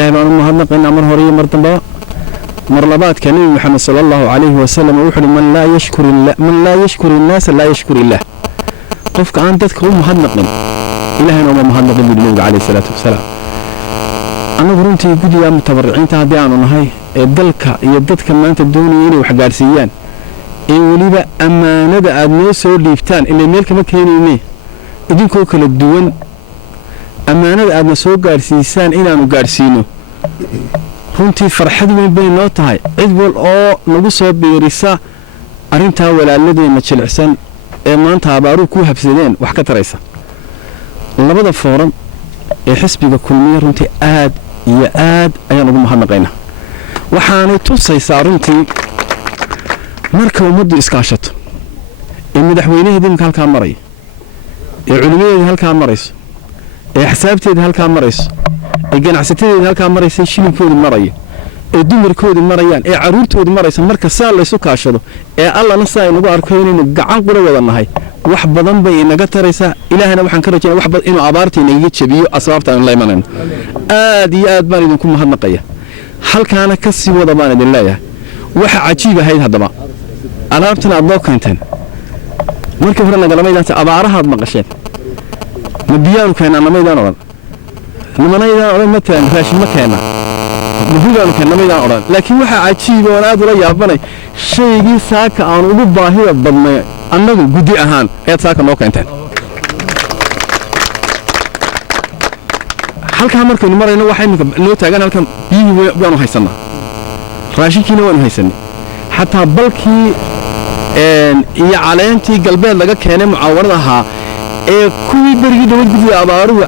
إلهي بأن مهدنا قلنا أمر هوري مرتبا مرلبات كان محمد صلى الله عليه وسلم وحده من لا يشكر الناس لا يشكر الله قفك أن تذكروا مهدنا إلهي نوم مهدنا بالنبي عليه الصلاة والسلام أنا قرنتي قد يا متبرعين تابعنا نهاي الدلك يددك ما أنت الدوني إلي وحقارسيان إيه وليبا أما ندى أدنيس وليفتان إلا ميلك ما كيني إني إدين كوكل الدون أما ندى أدنيس وقارسيسان إلا نقارسينو runtii farxad weyn bay noo tahay cid wal oo nagu soo biirisa arinta walaaladeenna jilicsan ee maanta abaaru ku habsadeen wax ka taraysa labada fooram ee xisbiga kulmiye runtii aad iyo aad ayaan ugu mahadnaqaynaa waxaanay tusaysaa runtii marka ummaddu iskaashato ee madaxweynaheeda imka halkaa maraya ee culimadeeda halkaa marayso ee xisaabteeda halkaa marayso ee ganacsatada halka maraysan shilinkooda maraya ee dumarkooda marayaan ee caruurtooda maraysan marka saa la isu kaashado ee allana saa inagu arko inaynu gacan qura wadanahay wax badan bay inaga taraysaa ilaahana waxaan ka rajaynayaa wax badan inuu abaarta inaga jabiyo asbaabta aan la imanayno aad iyo aad baan idinku mahadnaqaya halkaana ka sii wada baan idin leeyahay waxa cajiib ahayd haddaba alaabtan aad loo keenteen markii hore nagalamaydaanta abaarahaad maqasheen ma biyaanu keenaa namaydaan odhan nimanaydan oran ma taan raashin ma keena muhiiman ka namaydaan oran laakiin waxa cajiib oo aad ula yaabanay shaygii saaka aan ugu baahida badnay annagu gudi ahaan ee saaka noo keenteen halka markaynu marayno waxa imika loo taagan halkan biyihii waanu haysanaa raashinkiina waanu haysanay xataa balkii iyo caleentii galbeed laga keenay mucaawarada ahaa ee kuwii berigii dawlad guddiga abaaruhu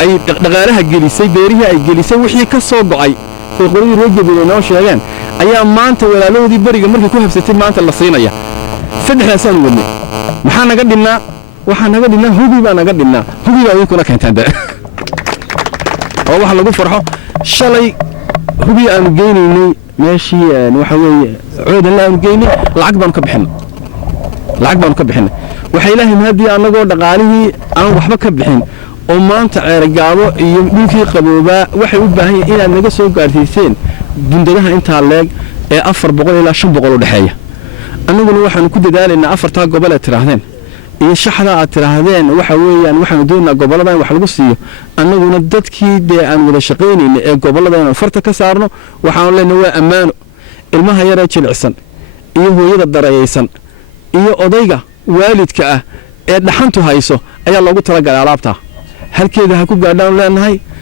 ay dhaqaalaha gelisay beerihii ay gelisay wixii ka soo go'ay oo qoladii reegabeeyay noo sheegeen ayaa maanta walaaloodii bariga markii ku habsatay maanta la siinaya saddexdaasaan wadnay maxaa naga dhinnaa waxaa naga dhinnaa hubi baa naga dhinnaa hubi baa idinkuna keentaan oo waxa lagu farxo shalay hubi aanu geynaynay meeshii waxa weeye coodan la aanu geynay lacag baan ka bixin waxa ilaahay mahadii anagoo dhaqaalihii aan waxba ka bixin oo maanta ceergaabo iyo dhulkii qaboobaa waxay u baahan yihiin inaad naga soo gaarsiiseen bundadaha inta leeg ee 400 ilaa 500 u dhaxeeya anaguna waxaan ku dadaalaynaa afarta gobol ee tiraahdeen iyo shaxda aad tiraahdeen waxa weeyaan waxaan doonaynaa gobolada in wax lagu siiyo anaguna dadkii aan wada shaqeynayna ee gobolada inaan farta ka saarno waxaan leenahay waa ammaano ilmaha yar ee jilicsan iyo hooyada darayaysan iyo odayga waalidka ah ee dhaxantu hayso ayaa loogu talagalay alaabta halkeeda ha ku gaadhaan leenahay